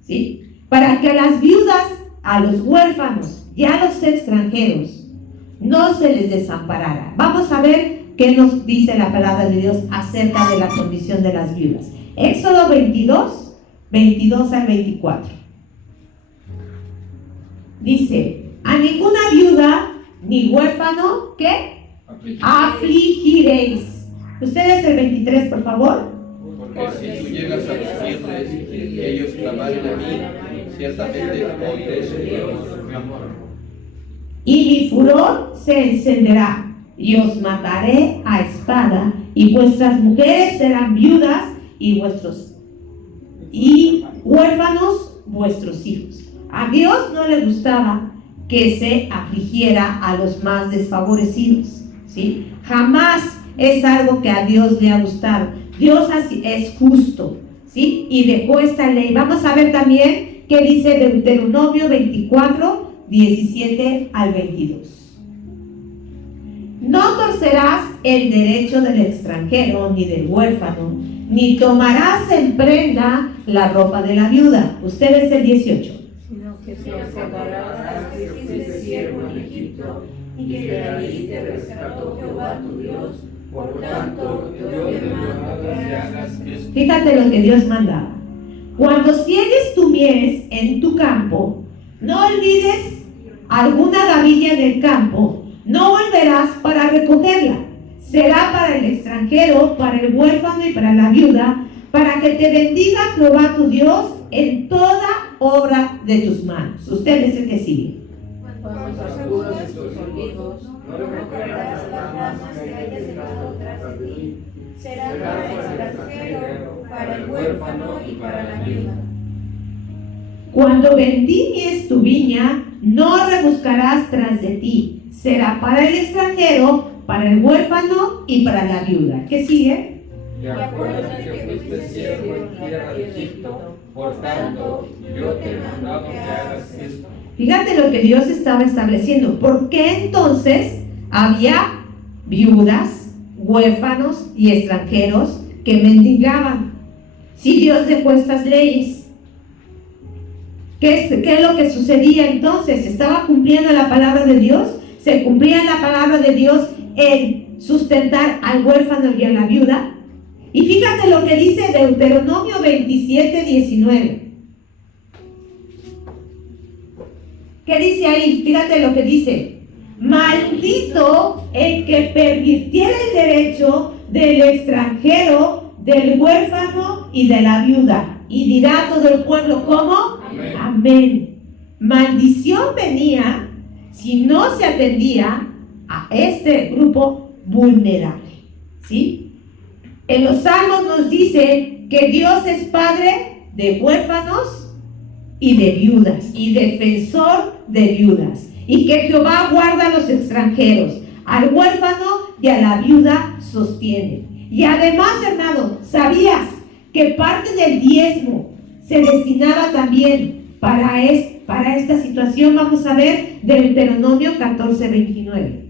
¿sí? Para que a las viudas, a los huérfanos y a los extranjeros no se les desamparara. Vamos a ver qué nos dice la palabra de Dios acerca de la condición de las viudas. Éxodo 22, 22 al 24. Dice: a ninguna viuda ni huérfano, ¿qué? Afligiréis. Ustedes el 23, por favor. Porque si tú llegas a afligirles y ellos clamaren a mí, ciertamente oiré su clamor. Y mi furor se encenderá, y os mataré a espada, y vuestras mujeres serán viudas, y huérfanos vuestros hijos. A Dios no le gustaba que se afligiera a los más desfavorecidos, ¿sí? Jamás es algo que a Dios le ha gustado. Dios es justo, ¿sí? Y dejó esta ley. Vamos a ver también qué dice Deuteronomio 24, 17 al 22. No torcerás el derecho del extranjero ni del huérfano, ni tomarás en prenda la ropa de la viuda. Ustedes el 18. Sino que te acordarás de este siervo en Egipto, y que de allí te rescató Jehová tu Dios. Por tanto, yo te mando que hagas esto. Fíjate lo que Dios mandaba. Cuando ciegues tu mies en tu campo, no olvides alguna gavilla del campo, no volverás para recogerla. Será para el extranjero, para el huérfano y para la viuda, para que te bendiga Jehová tu Dios en toda obra de tus manos. Usted es el que sigue. Cuando sacudas tus olivos, no recogerás las ramas que hayas dejado tras de ti. Será para el extranjero, para el huérfano y para la viuda. Cuando vendimies tu viña, no rebuscarás tras de ti. Será para el extranjero, para el huérfano y para la viuda. ¿Qué sigue? Y acuérdate que fuiste siervo en tierra de Egipto, por tanto, yo te mando que hagas esto. Fíjate lo que Dios estaba estableciendo. ¿Por qué entonces había viudas, huérfanos y extranjeros que mendigaban? Si Dios dejó estas leyes, ¿qué es lo que sucedía entonces? ¿Estaba cumpliendo la palabra de Dios? ¿Se cumplía la palabra de Dios en sustentar al huérfano y a la viuda? Y fíjate lo que dice Deuteronomio 27, 19. ¿Qué dice ahí? Fíjate lo que dice: maldito el que pervirtiera el derecho del extranjero, del huérfano y de la viuda. Y dirá todo el pueblo, ¿cómo? Amén. Amén. Maldición venía si no se atendía a este grupo vulnerable, ¿sí? En los Salmos nos dice que Dios es padre de huérfanos y de viudas, y defensor de viudas, y que Jehová guarda a los extranjeros, al huérfano y a la viuda sostiene. Y además, hermano, ¿sabías que parte del diezmo se destinaba también para esta situación? Vamos a ver Deuteronomio 14, 29.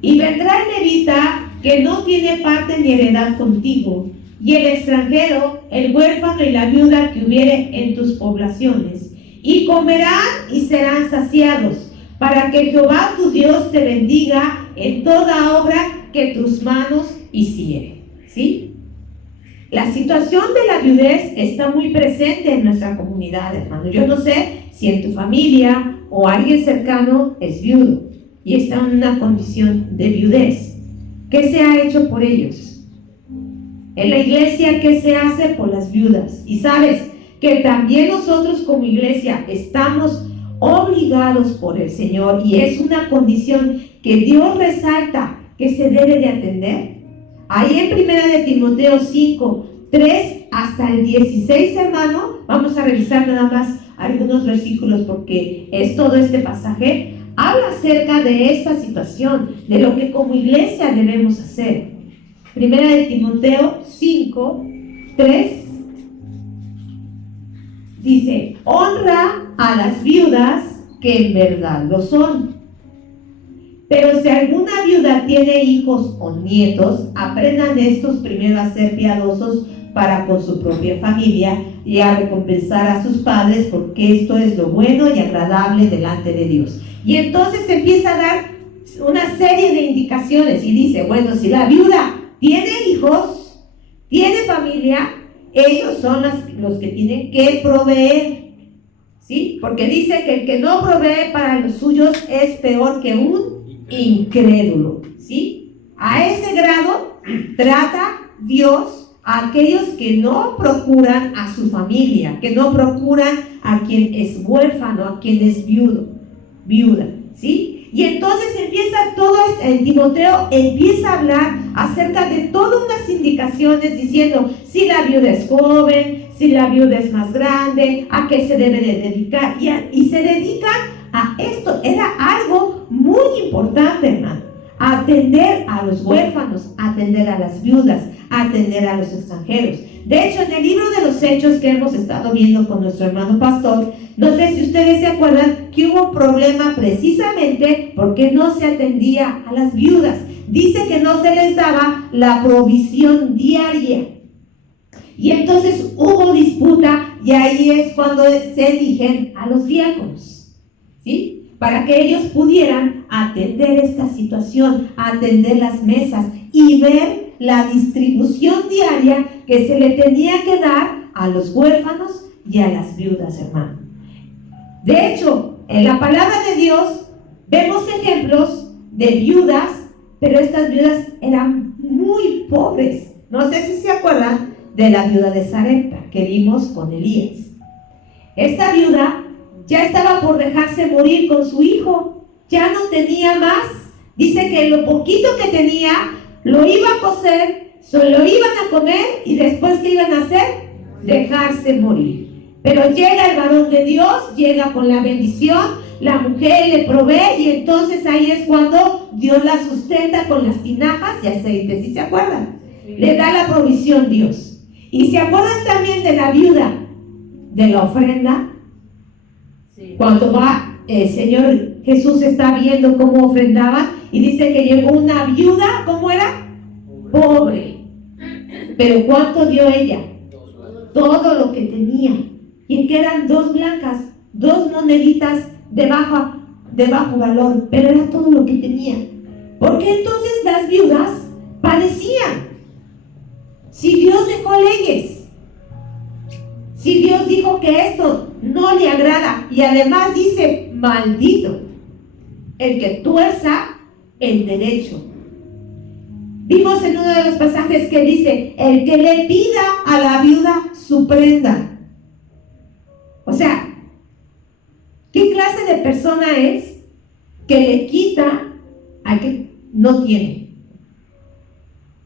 Y vendrá el levita que no tiene parte ni heredad contigo, y el extranjero, el huérfano y la viuda que hubiere en tus poblaciones, y comerán y serán saciados, para que Jehová tu Dios te bendiga en toda obra que tus manos hicieren. ¿sí? La situación de la viudez está muy presente en nuestra comunidad, hermano. Yo no sé si en tu familia o alguien cercano es viudo y está en una condición de viudez. ¿Qué se ha hecho por ellos? En la iglesia, ¿qué se hace por las viudas? Y sabes que también nosotros como iglesia estamos obligados por el Señor, y es una condición que Dios resalta que se debe de atender. Ahí en 1 de Timoteo 5, 3 hasta el 16, hermano, vamos a revisar nada más algunos versículos porque es todo este pasaje. Habla acerca de esta situación, de lo que como iglesia debemos hacer. 1 de Timoteo 5, 3 dice: honra a las viudas que en verdad lo son. Pero si alguna viuda tiene hijos o nietos, aprendan estos primero a ser piadosos para con su propia familia y a recompensar a sus padres, porque esto es lo bueno y agradable delante de Dios. Y entonces empieza a dar una serie de indicaciones y dice, bueno, si la viuda tiene hijos, tiene familia, ellos son los que tienen que proveer, ¿sí? Porque dice que el que no provee para los suyos es peor que un incrédulo, ¿sí? A ese grado trata Dios a aquellos que no procuran a su familia, que no procuran a quien es huérfano, a quien es viuda, ¿sí? Y entonces empieza todo, en Timoteo empieza a hablar acerca de todas unas indicaciones diciendo si la viuda es joven, si la viuda es más grande, a qué se debe de dedicar, y se dedican a esto. Era algo muy importante, hermano, atender a los huérfanos, atender a las viudas, atender a los extranjeros. De hecho, en el libro de los Hechos que hemos estado viendo con nuestro hermano pastor, no sé si ustedes se acuerdan que hubo un problema precisamente porque no se atendía a las viudas. Dice que no se les daba la provisión diaria. Y entonces hubo disputa, y ahí es cuando se eligen a los diáconos, ¿sí? Para que ellos pudieran atender esta situación, atender las mesas y ver la distribución diaria que se le tenía que dar a los huérfanos y a las viudas, hermano. De hecho, en la palabra de Dios vemos ejemplos de viudas, pero estas viudas eran muy pobres. No sé si se acuerdan de la viuda de Sarepta que vimos con Elías. Esta viuda ya estaba por dejarse morir con su hijo, ya no tenía más. Dice que lo poquito que tenía lo iba a cocer, se lo iban a comer y después ¿qué iban a hacer? Dejarse morir. Pero llega el varón de Dios, llega con la bendición, la mujer le provee y entonces ahí es cuando Dios la sustenta con las tinajas de aceite. ¿Sí se acuerdan? Le da la provisión Dios. Y se acuerdan también de la viuda de la ofrenda. Cuando va el Señor Jesús está viendo cómo ofrendaban y dice que llegó una viuda, ¿cómo era? Pobre. Pero ¿cuánto dio ella? Todo lo que tenía. Y que eran 2 blancas, 2 moneditas de bajo valor, pero era todo lo que tenía. ¿Por qué entonces las viudas padecían? Si Dios dejó leyes, si Dios dijo que esto no le agrada, y además dice, maldito el que tuerza el derecho. Vimos en uno de los pasajes que dice, el que le pida a la viuda su prenda. O sea, ¿qué clase de persona es que le quita al que no tiene?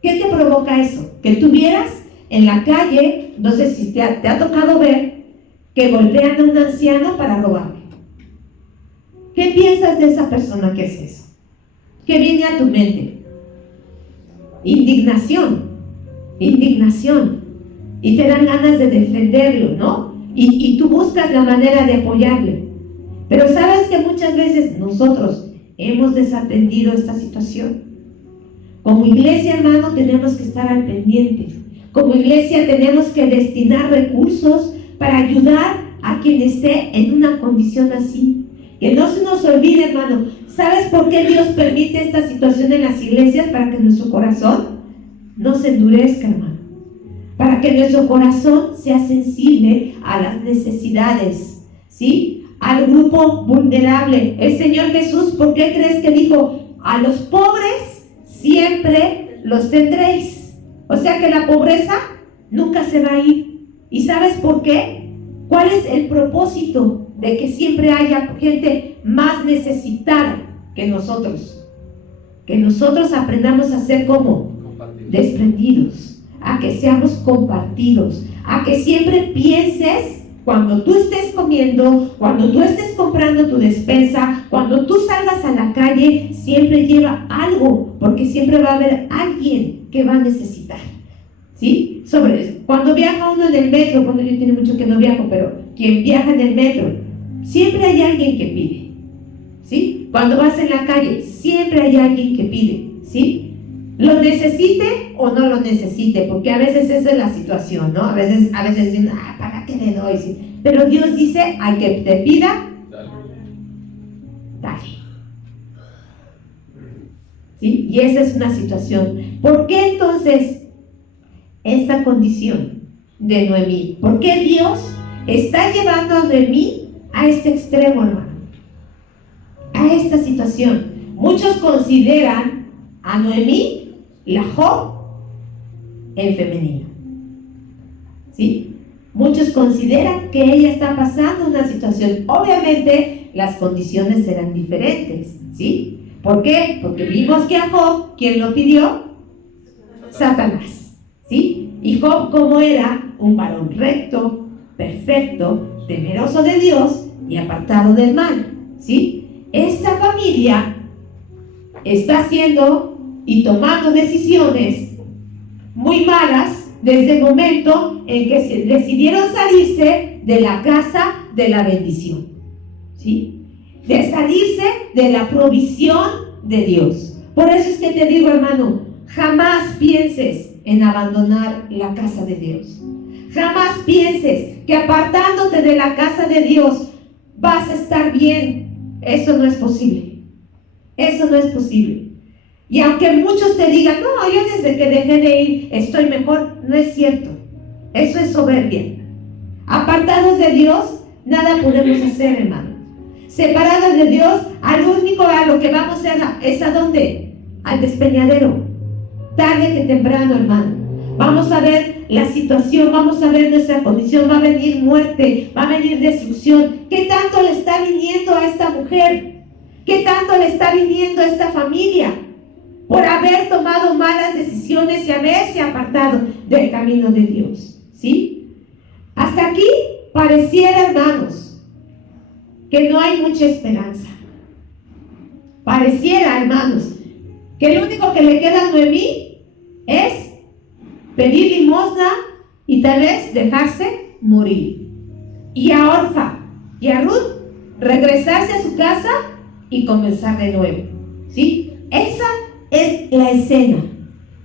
¿Qué te provoca eso? Que tú vieras en la calle, no sé si te ha tocado ver, que golpean a un anciano para robarle. ¿Qué piensas de esa persona que es eso? ¿Qué viene a tu mente? Indignación. Y te dan ganas de defenderlo, ¿no? Y tú buscas la manera de apoyarle. Pero sabes que muchas veces nosotros hemos desatendido esta situación. Como iglesia, hermano, tenemos que estar al pendiente. Como iglesia tenemos que destinar recursos para ayudar a quien esté en una condición así. Que no se nos olvide, hermano. ¿Sabes por qué Dios permite esta situación en las iglesias? Para que nuestro corazón no se endurezca, hermano, para que nuestro corazón sea sensible a las necesidades, ¿sí? Al grupo vulnerable. El Señor Jesús, ¿por qué crees que dijo? A los pobres siempre los tendréis. O sea que la pobreza nunca se va a ir. ¿Y sabes por qué? ¿Cuál es el propósito de que siempre haya gente más necesitada que nosotros? Que nosotros aprendamos a ser como desprendidos, a que seamos compartidos, a que siempre pienses cuando tú estés comiendo, cuando tú estés comprando tu despensa, cuando tú salgas a la calle, siempre lleva algo, porque siempre va a haber alguien que va a necesitar, ¿sí? Cuando viaja uno en el metro, bueno, yo tiene mucho que no viajo, pero quien viaja en el metro, siempre hay alguien que pide, ¿sí? Cuando vas en la calle, siempre hay alguien que pide, ¿sí? Lo necesite o no lo necesite, porque a veces esa es la situación, ¿no? A veces dicen, ¿para qué le doy? ¿Sí? Pero Dios dice, al que te pida, dale. ¿Sí? Y esa es una situación. ¿Por qué entonces esta condición de Noemí? ¿Por qué Dios está llevando a Noemí a este extremo, hermano? A esta situación. Muchos consideran a Noemí la Job en femenino, ¿sí? Muchos consideran que ella está pasando una situación. Obviamente las condiciones serán diferentes, ¿sí? ¿Por qué? Porque vimos que a Job, ¿quién lo pidió? Satanás, ¿sí? Y Job, como era un varón recto, perfecto, temeroso de Dios y apartado del mal, ¿sí? Esta familia está haciendo y tomando decisiones muy malas desde el momento en que se decidieron salirse de la casa de la bendición, ¿sí? De salirse de la provisión de Dios. Por eso es que te digo, hermano, jamás pienses en abandonar la casa de Dios. Jamás pienses que apartándote de la casa de Dios vas a estar bien. Eso no es posible. Eso no es posible. Y aunque muchos te digan, no, yo desde que dejé de ir estoy mejor, no es cierto. Eso es soberbia. Apartados de Dios, nada podemos hacer, hermano. Separados de Dios, al único a lo que vamos es a dónde? Al despeñadero. Tarde que temprano, hermano. Vamos a ver la situación, vamos a ver nuestra condición, va a venir muerte, va a venir destrucción. ¿Qué tanto le está viniendo a esta mujer? ¿Qué tanto le está viniendo a esta familia? Por haber tomado malas decisiones y haberse apartado del camino de Dios, ¿sí? Hasta aquí pareciera, hermanos, que no hay mucha esperanza. Pareciera, hermanos, que lo único que le queda a Noemí es pedir limosna y tal vez dejarse morir. Y a Orfa y a Ruth regresarse a su casa y comenzar de nuevo, ¿sí? Esa es la escena.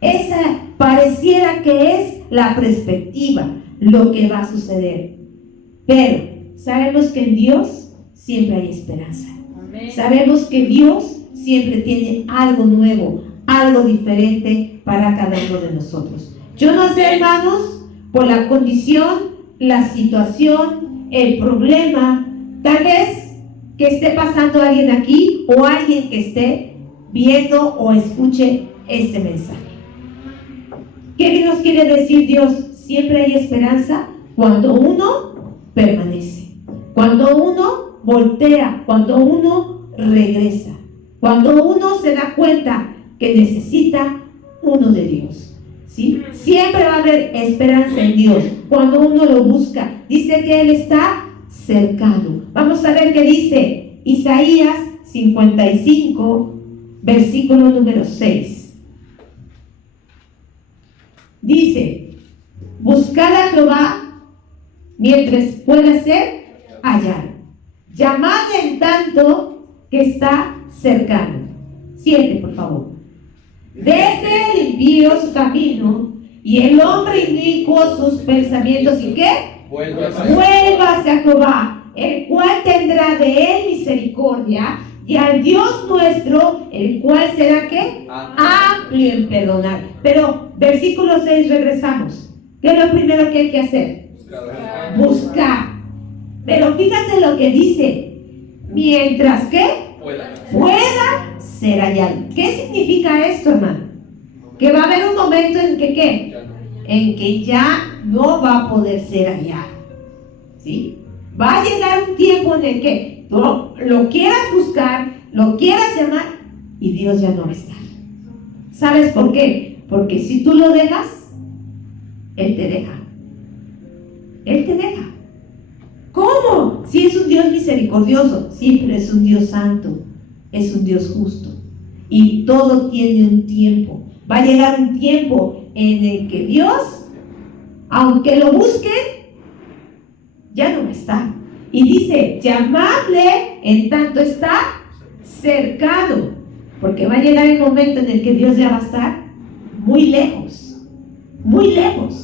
Esa pareciera que es la perspectiva, lo que va a suceder. Pero sabemos que en Dios siempre hay esperanza. Amén. Sabemos que Dios siempre tiene algo nuevo, algo diferente para cada uno de nosotros. Yo no sé, hermanos, por la condición, la situación, el problema, tal vez que esté pasando alguien aquí o alguien que esté viendo o escuche este mensaje. ¿Qué nos quiere decir Dios? Siempre hay esperanza cuando uno permanece, cuando uno voltea, cuando uno regresa, cuando uno se da cuenta que necesita uno de Dios, ¿sí? Siempre va a haber esperanza en Dios cuando uno lo busca. Dice que Él está cercano. Vamos a ver qué dice Isaías 55, versículo número 6. Dice: buscad a Jehová mientras pueda ser hallado, llamadle en tanto que está cercano. 7, por favor. Deje el impío su camino y el hombre inicuo sus pensamientos. ¿Y qué? Vuélvase a Jehová, el cual tendrá de él misericordia, y al Dios nuestro, el cual será ¿qué? Amplio en perdonar. Pero versículo 6, regresamos. ¿Qué es lo primero que hay que hacer? Buscar. Pero fíjate lo que dice, mientras que pueda ser hallado. ¿Qué significa esto, hermano? Que va a haber un momento en que ¿qué? En que ya no va a poder ser hallado. ¿Sí? Va a llegar un tiempo en el que tú lo quieras buscar, lo quieras llamar y Dios ya no va a estar. ¿Sabes por qué? Porque si tú lo dejas, Él te deja. Él te deja. ¿Cómo? Si es un Dios misericordioso, siempre es un Dios santo, es un Dios justo. Y todo tiene un tiempo. Va a llegar un tiempo en el que Dios, aunque lo busquen, ya no va a estar. Y dice, llamadle en tanto está cercano. Porque va a llegar el momento en el que Dios ya va a estar muy lejos. Muy lejos.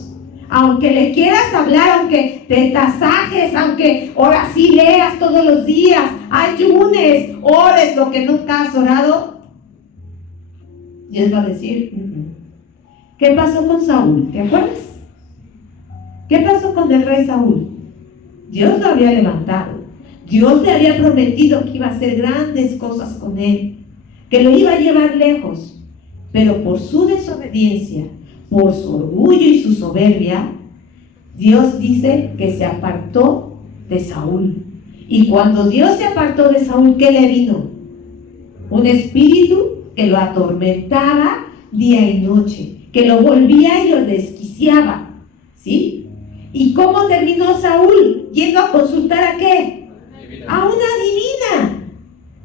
Aunque le quieras hablar, aunque te tasajes, aunque ahora sí leas todos los días, ayunes, ores lo que nunca has orado, Dios va a decir, ¿qué pasó con Saúl? ¿Te acuerdas? ¿Qué pasó con el rey Saúl? Dios lo había levantado. Dios le había prometido que iba a hacer grandes cosas con él, que lo iba a llevar lejos, pero por su desobediencia, por su orgullo y su soberbia, Dios dice que se apartó de Saúl. Y cuando Dios se apartó de Saúl, ¿qué le vino? Un espíritu que lo atormentaba día y noche, que lo volvía y lo desquiciaba. ¿Sí? ¿Y cómo terminó Saúl? Yendo a consultar ¿a qué? A una divina.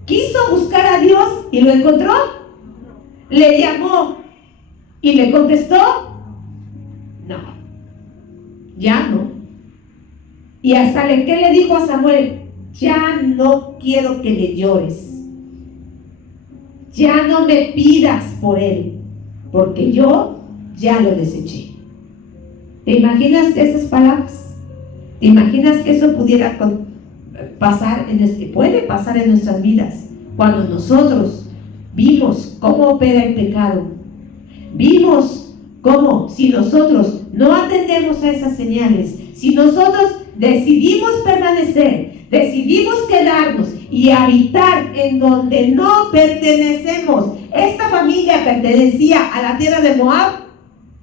Quiso buscar a Dios y lo encontró. Le llamó y le contestó, no, ya no. Y hasta ¿qué le dijo a Samuel? Ya no quiero que le llores, ya no me pidas por él, porque yo ya lo deseché. ¿Te imaginas esas palabras? ¿Te imaginas que eso pudiera pasar puede pasar en nuestras vidas? Cuando nosotros vimos cómo opera el pecado, vimos cómo si nosotros no atendemos a esas señales, si nosotros decidimos permanecer, decidimos quedarnos y habitar en donde no pertenecemos. ¿Esta familia pertenecía a la tierra de Moab?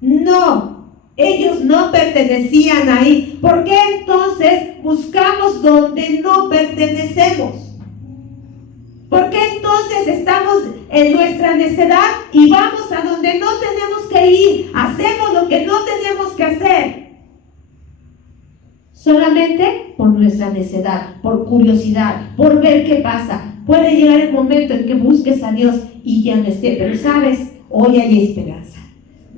No, ellos no pertenecían ahí. ¿Por qué entonces buscamos donde no pertenecemos? ¿Por qué entonces estamos en nuestra necedad y vamos a donde no tenemos que ir? Hacemos lo que no tenemos que hacer. Solamente por nuestra necedad, por curiosidad, por ver qué pasa. Puede llegar el momento en que busques a Dios y ya no esté. Pero sabes, hoy hay esperanza.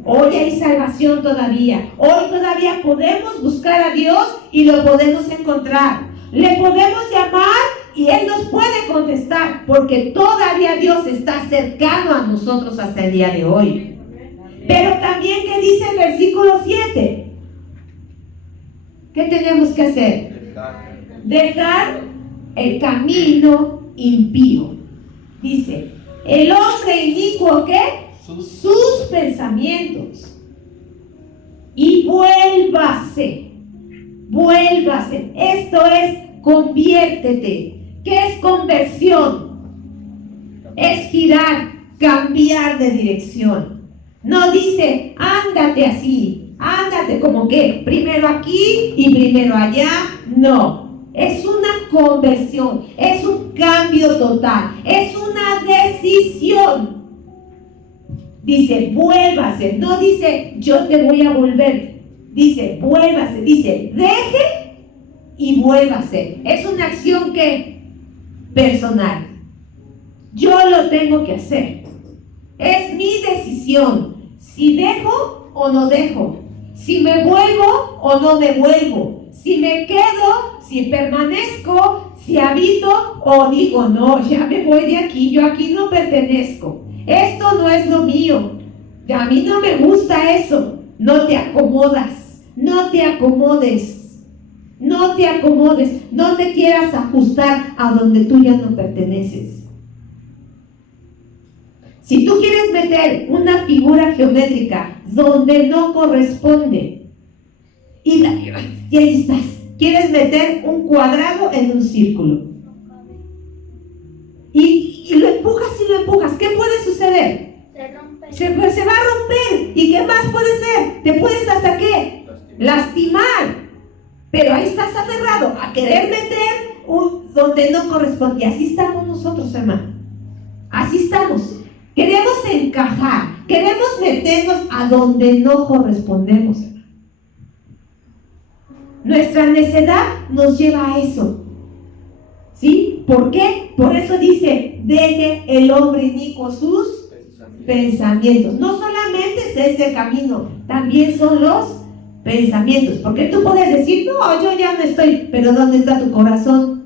Hoy hay salvación todavía. Hoy todavía podemos buscar a Dios y lo podemos encontrar. Le podemos llamar y Él nos puede contestar, porque todavía Dios está cercano a nosotros hasta el día de hoy. Pero también, ¿qué dice el versículo 7? ¿Qué tenemos que hacer? Dejar el camino impío. Dice, el hombre inicuo, ¿qué? Sus pensamientos. Y vuélvase. Esto es conviértete. ¿Qué es conversión? Es girar, cambiar de dirección. No dice, ándate así, ándate como que primero aquí y primero allá. No, es una conversión, es un cambio total, es una decisión. Dice, vuélvase, no dice, yo te voy a volver. Dice, vuélvase, dice, deje y vuélvase. Es una acción que personal. Yo lo tengo que hacer. Es mi decisión. Si dejo o no dejo. Si me vuelvo o no me vuelvo. Si me quedo, si permanezco, si habito o digo, no, ya me voy de aquí. Yo aquí no pertenezco. Esto no es lo mío. A mí no me gusta eso. No te acomodas. No te acomodes. No te acomodes, no te quieras ajustar a donde tú ya no perteneces. Si tú quieres meter una figura geométrica donde no corresponde, y ahí estás, quieres meter un cuadrado en un círculo, y lo empujas y lo empujas, ¿qué puede suceder? Se va a romper. ¿Y qué más puede ser? Te puedes hasta qué? Lastimar. Pero ahí estás aferrado a querer meter donde no corresponde. Y así estamos nosotros, hermano. Así estamos. Queremos encajar. Queremos meternos a donde no correspondemos, hermano. Nuestra necedad nos lleva a eso. ¿Sí? ¿Por qué? Por eso dice, deje el hombre inicuo sus pensamientos. No solamente es ese camino, también son los pensamientos. Porque tú puedes decir, no, yo ya no estoy, pero ¿dónde está tu corazón?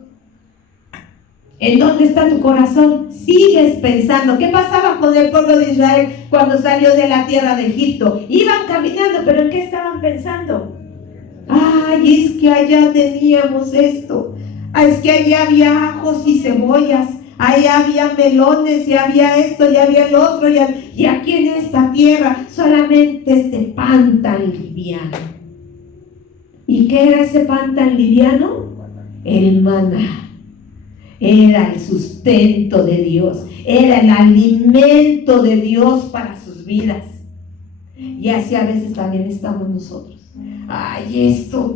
¿En dónde está tu corazón? Sigues pensando. ¿Qué pasaba con el pueblo de Israel cuando salió de la tierra de Egipto? Iban caminando, pero ¿en qué estaban pensando? Ay, es que allá teníamos esto. Es que allá había ajos y cebollas. Ahí había melones y había esto y había el otro y aquí en esta tierra solamente este pan tan liviano. ¿Y qué era ese pan tan liviano? El maná. Era el sustento de Dios, era el alimento de Dios para sus vidas. Y así a veces también estamos nosotros. Ay, esto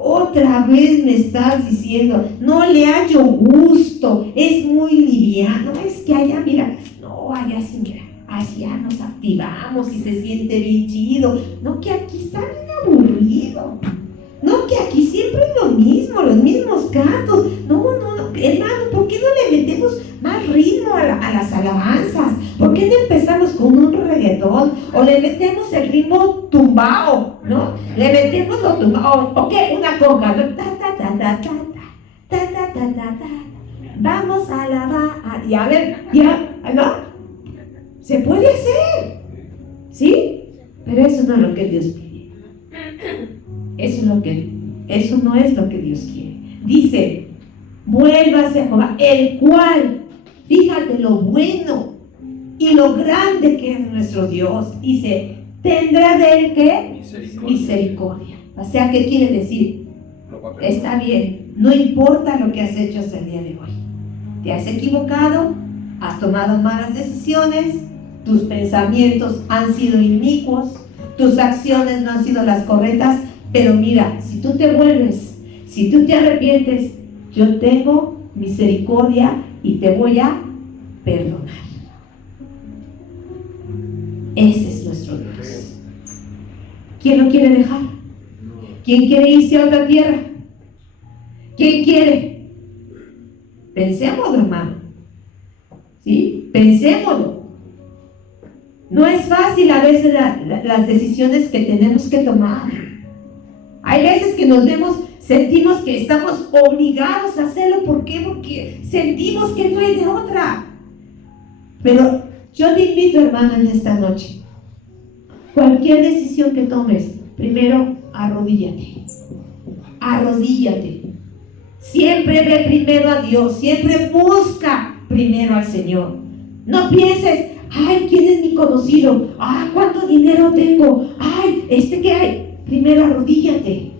otra vez me estás diciendo, no le hallo gusto, es muy liviano, es que allá, mira, no, allá sí, mira, allá nos activamos y se siente bien chido, no, que aquí está bien aburrido, no, que aquí siempre es lo mismo, los mismos cantos, no, hermano, ¿por qué no le metemos más ritmo a las alabanzas? ¿Por qué no empezamos con un reggaetón? O le metemos el ritmo tumbao, ¿no? Le metemos lo tumbao, ¿o qué? Una conga, ¿no? Vamos a alabar, y a ver, ya, ¿no? Se puede hacer, ¿sí? Pero eso no es lo que Dios pide. Eso no es lo que Dios quiere. Dice, vuélvase a Jehová, el cual, fíjate lo bueno y lo grande que es nuestro Dios. Dice, tendrá de él ¿qué? Misericordia. O sea, ¿qué quiere decir? Está bien, no importa lo que has hecho hasta el día de hoy. Te has equivocado, has tomado malas decisiones, tus pensamientos han sido inicuos, tus acciones no han sido las correctas, pero mira, si tú te vuelves, si tú te arrepientes, yo tengo misericordia y te voy a perdonar. Ese es nuestro Dios. ¿Quién lo quiere dejar? ¿Quién quiere irse a otra tierra? ¿Quién quiere? Pensémoslo, hermano. ¿Sí? Pensémoslo. No es fácil a veces las decisiones que tenemos que tomar. Hay veces que sentimos que estamos obligados a hacerlo. ¿Por qué? Porque sentimos que no hay de otra. Pero yo te invito, hermano, en esta noche. Cualquier decisión que tomes, primero arrodíllate. Arrodíllate. Siempre ve primero a Dios. Siempre busca primero al Señor. No pienses, ay, ¿quién es mi conocido? Ay, ¿cuánto dinero tengo? Ay, ¿qué hay? Primero arrodíllate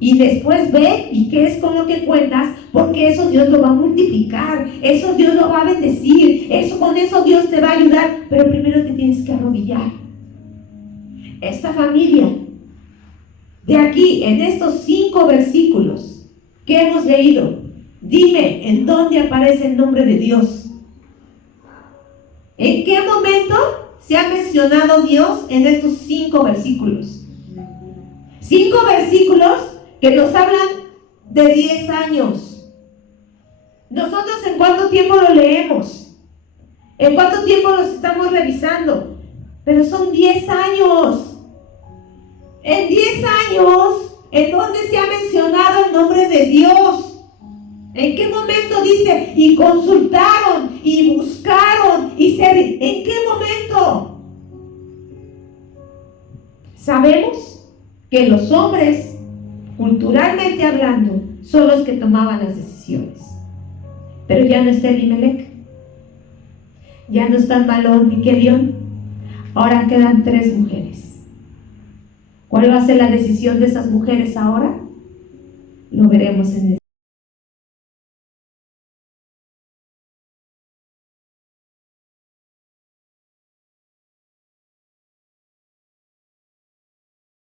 y después ve y qué es con lo que cuentas, porque eso Dios lo va a multiplicar, eso Dios lo va a bendecir, con eso Dios te va a ayudar, pero primero te tienes que arrodillar. Esta familia, de aquí, en estos 5 versículos que hemos leído, dime en dónde aparece el nombre de Dios. ¿En qué momento se ha mencionado Dios en estos 5 versículos? 5 versículos que nos hablan de 10 años. ¿Nosotros en cuánto tiempo lo leemos? ¿En cuánto tiempo los estamos revisando? Pero son 10 años. En 10 años, ¿en dónde se ha mencionado el nombre de Dios? ¿En qué momento dice? Y consultaron, y buscaron, ¿en qué momento? Sabemos que los hombres, culturalmente hablando, son los que tomaban las decisiones. Pero ya no está Elimelec. Ya no están Malón y Kelión. Ahora quedan 3 mujeres. ¿Cuál va a ser la decisión de esas mujeres ahora? Lo veremos en el